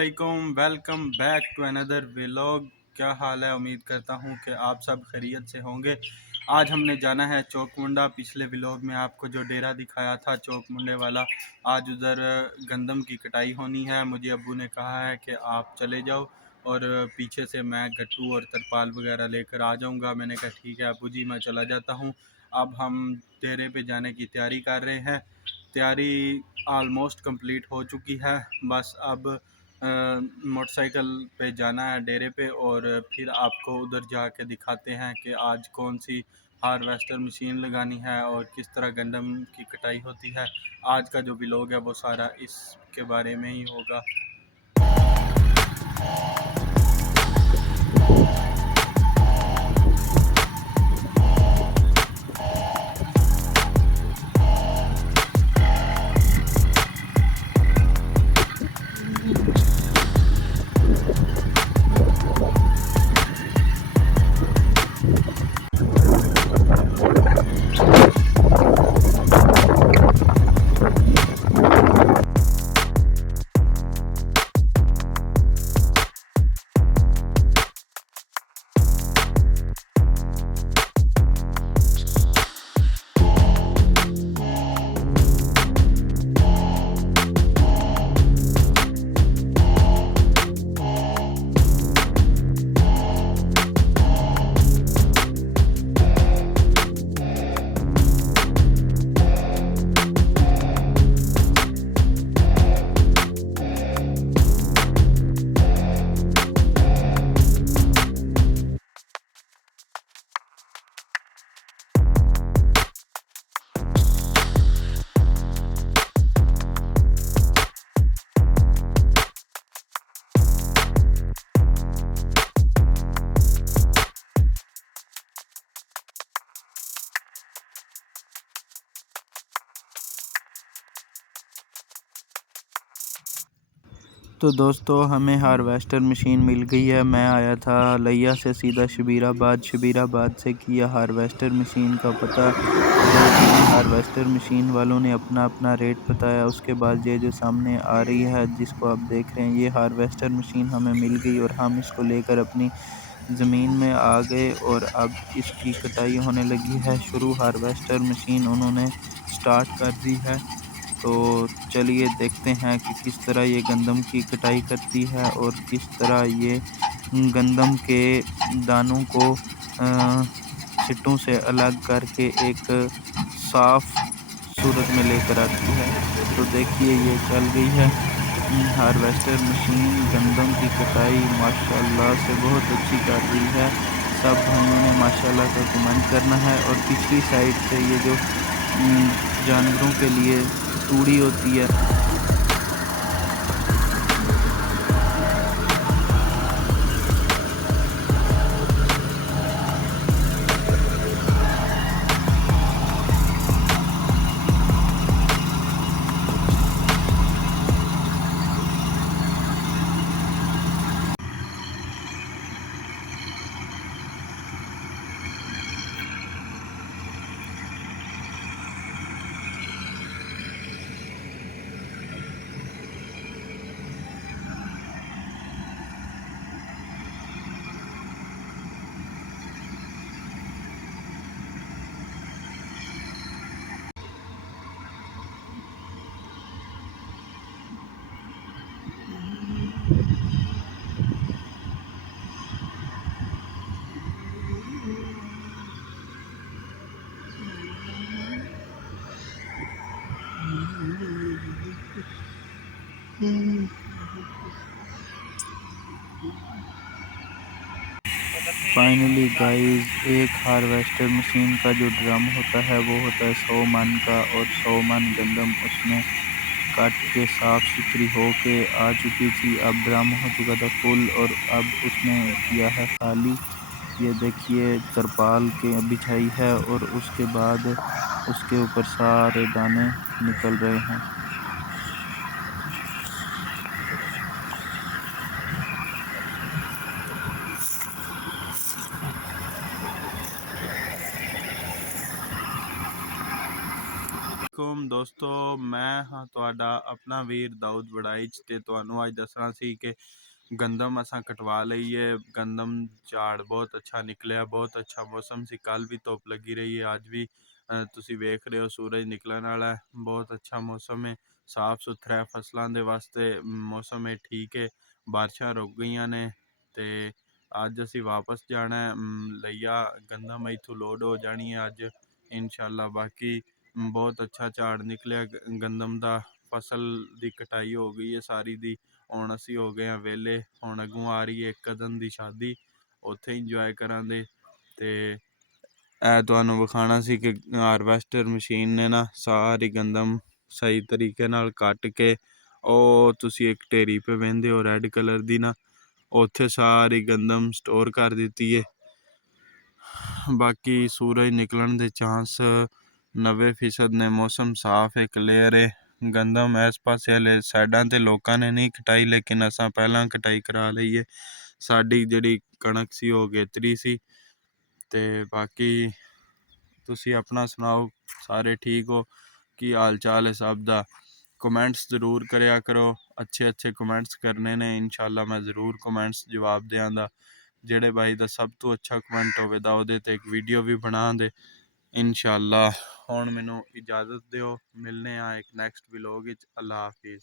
वालेकुम, welcome back to another vlog. क्या हाल है? उम्मीद करता हूँ कि आप सब खैरियत से होंगे। आज हमने जाना है चौक मुंडा। पिछले व्लॉग में आपको जो डेरा दिखाया था चौक मुंडे वाला, आज उधर गंदम की कटाई होनी है। मुझे अब्बू ने कहा है कि आप चले जाओ और पीछे से मैं गट्टू और तरपाल वगैरह लेकर आ जाऊँगा। मैंने कहा ठीक है अब्बू जी, मैं चला जाता हूँ। अब हम डेरे पे जाने की तैयारी कर रहे हैं। तैयारी आलमोस्ट कंप्लीट हो चुकी है। बस अब मोटरसाइकिल पे जाना है डेरे पे और फिर आपको उधर जाके दिखाते हैं कि आज कौन सी हार्वेस्टर मशीन लगानी है और किस तरह गंदम की कटाई होती है। आज का जो व्लॉग है वो सारा इसके बारे में ही होगा। तो दोस्तों, हमें हार्वेस्टर मशीन मिल गई है। मैं आया था लिया से सीधा शबीराबाद से किया हार्वेस्टर मशीन का पता। हार्वेस्टर मशीन वालों ने अपना अपना रेट बताया। उसके बाद ये जो सामने आ रही है जिसको आप देख रहे हैं, ये हार्वेस्टर मशीन हमें मिल गई और हम इसको लेकर अपनी ज़मीन में आ गए और अब इसकी कटाई होने लगी है शुरू। हार्वेस्टर मशीन उन्होंने स्टार्ट कर दी है। तो चलिए देखते हैं कि किस तरह ये गंदम की कटाई करती है और किस तरह ये गंदम के दानों को छिट्टों से अलग करके एक साफ सूरत में लेकर आती है। तो देखिए ये चल गई है हार्वेस्टर मशीन। गंदम की कटाई माशाल्लाह से बहुत अच्छी कर रही है। सब भाइयों ने माशाल्लाह का कमेंट करना है। और पिछली साइड से ये जो जानवरों के लिए तूड़ी होती है, फाइनली गाइस, एक हार्वेस्टर मशीन का जो ड्रम होता है वो होता है 100 मन का और 100 मन गंदम उसमें कट के साफ सुथरी होके आ चुकी थी। अब ड्रम हो चुका था फुल और अब उसने किया है खाली। ये देखिए तरपाल के बिछाई है और उसके बाद उसके ऊपर सारे दाने निकल रहे हैं। ਅਸਲਾਮੁਅਲੈਕੁਮ ਦੋਸਤੋ, ਮੈਂ ਹਾਂ ਤੁਹਾਡਾ ਆਪਣਾ ਵੀਰ ਦਾਊਦ ਵੜਾਈਚ ਤੇ ਤੁਹਾਨੂੰ ਅੱਜ ਦੱਸਣਾ ਸੀ ਕਿ ਗੰਦਮ ਅਸਾਂ ਕਟਵਾ ਲਈ ਹੈ। ਗੰਦਮ ਝਾੜ ਬਹੁਤ ਅੱਛਾ ਨਿਕਲਿਆ, ਬਹੁਤ ਅੱਛਾ ਮੌਸਮ ਸੀ। ਕੱਲ ਵੀ ਧੁੱਪ ਲੱਗੀ ਰਹੀ ਹੈ, ਅੱਜ ਵੀ ਤੁਸੀਂ ਵੇਖ ਰਹੇ ਹੋ ਸੂਰਜ ਨਿਕਲਣ ਵਾਲਾ ਹੈ। ਬਹੁਤ ਅੱਛਾ ਮੌਸਮ ਹੈ, ਸਾਫ ਸੁਥਰਾ ਫਸਲਾਂ ਦੇ ਵਾਸਤੇ ਮੌਸਮ ਹੈ, ਠੀਕ ਹੈ। ਬਾਰਿਸ਼ਾਂ ਰੁਕ ਗਈਆਂ ਨੇ ਤੇ ਅੱਜ ਅਸੀਂ ਵਾਪਸ ਜਾਣਾ ਹੈ। ਲਈਆ ਗੰਦਮ ਇੱਥੋਂ ਲੋਡ ਹੋ ਜਾਣੀ ਹੈ ਅੱਜ ਇਨਸ਼ਾਅੱਲਾ। ਬਾਕੀ ਬਹੁਤ ਅੱਛਾ ਝਾੜ ਨਿਕਲਿਆ ਗੰਦਮ ਦਾ। ਫਸਲ ਦੀ ਕਟਾਈ ਹੋ ਗਈ ਹੈ ਸਾਰੀ ਦੀ। ਹੁਣ ਅਸੀਂ ਹੋ ਗਏ ਹਾਂ ਵਿਹਲੇ। ਹੁਣ ਅੱਗੋਂ ਆ ਰਹੀ ਹੈ ਕਜ਼ਨ ਦੀ ਸ਼ਾਦੀ, ਉੱਥੇ ਇੰਜੋਏ ਕਰਾਂਗੇ। ਤੇ ਇਹ ਤੁਹਾਨੂੰ ਵਿਖਾਉਣਾ ਸੀ ਕਿ ਹਾਰਵੈਸਟਰ ਮਸ਼ੀਨ ਨੇ ਨਾ ਸਾਰੀ ਗੰਦਮ ਸਹੀ ਤਰੀਕੇ ਨਾਲ ਕੱਟ ਕੇ, ਉਹ ਤੁਸੀਂ ਇੱਕ ਢੇਰੀ 'ਤੇ ਵਹਿੰਦੇ ਹੋ ਰੈੱਡ ਕਲਰ ਦੀ ਨਾ, ਉੱਥੇ ਸਾਰੀ ਗੰਦਮ ਸਟੋਰ ਕਰ ਦਿੱਤੀ ਹੈ। ਬਾਕੀ ਸੂਰਜ ਨਿਕਲਣ ਦੇ ਚਾਂਸ 90% ਨੇ। ਮੌਸਮ ਸਾਫ ਹੈ, ਕਲੀਅਰ ਹੈ। ਗੰਦਮ ਇਸ ਪਾਸੇ ਵਾਲੇ ਸਾਈਡਾਂ 'ਤੇ ਲੋਕਾਂ ਨੇ ਨਹੀਂ ਕਟਾਈ, ਲੇਕਿਨ ਅਸਾਂ ਪਹਿਲਾਂ ਕਟਾਈ ਕਰਾ ਲਈ ਹੈ। ਸਾਡੀ ਜਿਹੜੀ ਕਣਕ ਸੀ ਉਹ ਗੇਤਰੀ ਸੀ। ਤੇ ਬਾਕੀ ਤੁਸੀਂ ਆਪਣਾ ਸੁਣਾਓ, ਸਾਰੇ ਠੀਕ ਹੋ? ਕੀ ਹਾਲ ਚਾਲ ਹੈ ਸਭ ਦਾ? ਕਮੈਂਟਸ ਜ਼ਰੂਰ ਕਰਿਆ ਕਰੋ, ਅੱਛੇ ਕਮੈਂਟਸ ਕਰਨੇ ਨੇ। ਇਨਸ਼ਾਅੱਲਾ ਮੈਂ ਜ਼ਰੂਰ ਕਮੈਂਟਸ ਜਵਾਬ ਦਿਆਂਗਾ। ਜਿਹੜੇ ਬਾਈ ਦਾ ਸਭ ਤੋਂ ਅੱਛਾ ਕਮੈਂਟ ਹੋਵੇਗਾ ਉਹਦੇ 'ਤੇ ਇੱਕ ਵੀਡੀਓ ਵੀ ਬਣਾ ਦੇ ਇਨਸ਼ਾਅੱਲਾ। ਹੁਣ ਮੈਨੂੰ ਇਜਾਜ਼ਤ ਦਿਓ, ਮਿਲਨੇ ਆ ਇੱਕ ਨੈਕਸਟ ਵਲੋਗ ਵਿੱਚ। ਅੱਲਾ ਹਾਫਿਜ਼।